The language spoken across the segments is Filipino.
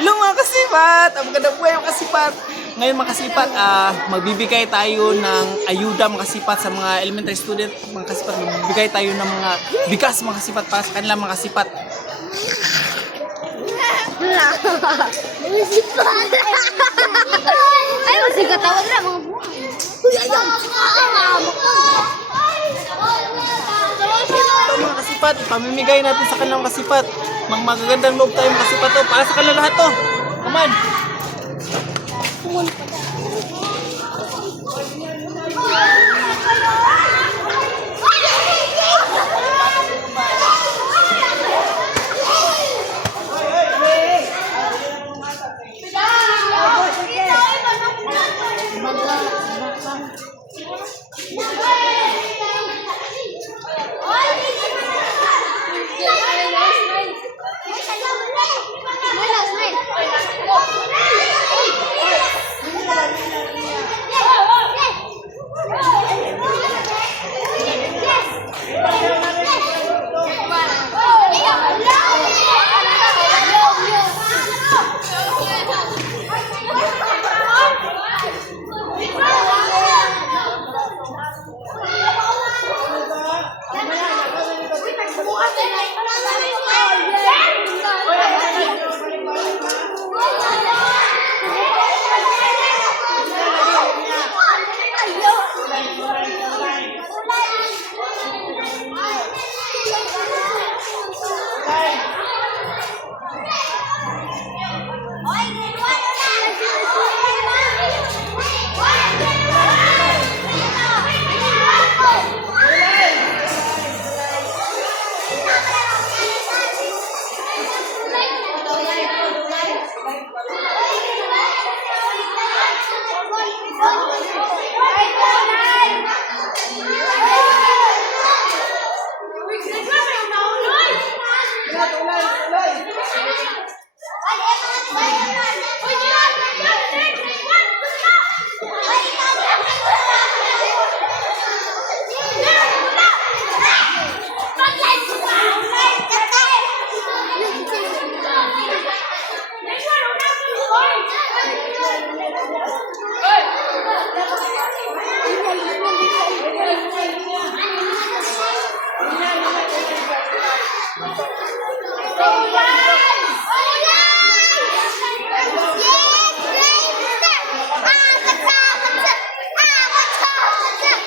Hello mga kasipat! Ang magandang buhay mga kasipat! Ngayon mga kasipat, magbibigay tayo ng ayuda mga kasipat sa mga elementary student. Mga kasipat, magbibigay tayo ng mga bigas mga kasipat para sa kanila mga kasipat. Ay, masih katawa na mga buhay. Uy, ayaw. Ito mga kasipat, pamimigay natin sa kanilang kasipat. Magagandang loob tayo mga kasipat to. Para sa kanila lahat to. Come on!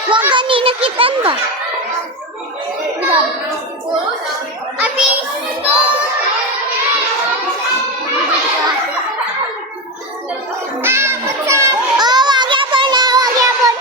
Huwag ganina kitan ba? Abi, ito! Oh, wag yapon na, wag yapon.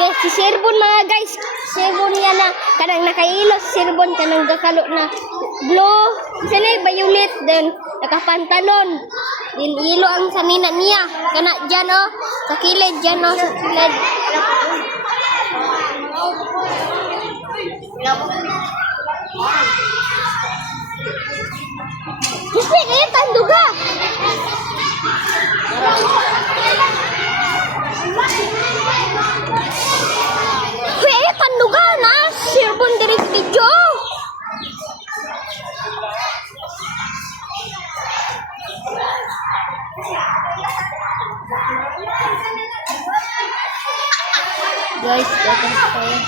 Guys, si Sirbon mga guys. Sirbon yan na kanang nakailo si Sirbon kanang gakalo na blue, sini violet then nakapantalon. Din ilo ang sanina niya. Kana diyan oh, sa kilid diyan oh, sa kilid. Kasi kaya tanduga. Kaya tanduga na. Sirbon diri sa video. Guys, datang tayo.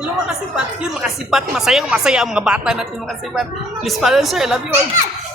Hello mga kasipat, yun makasipat, masaya ang mga bata natin mga kasipat. Please follow sir, I love you all.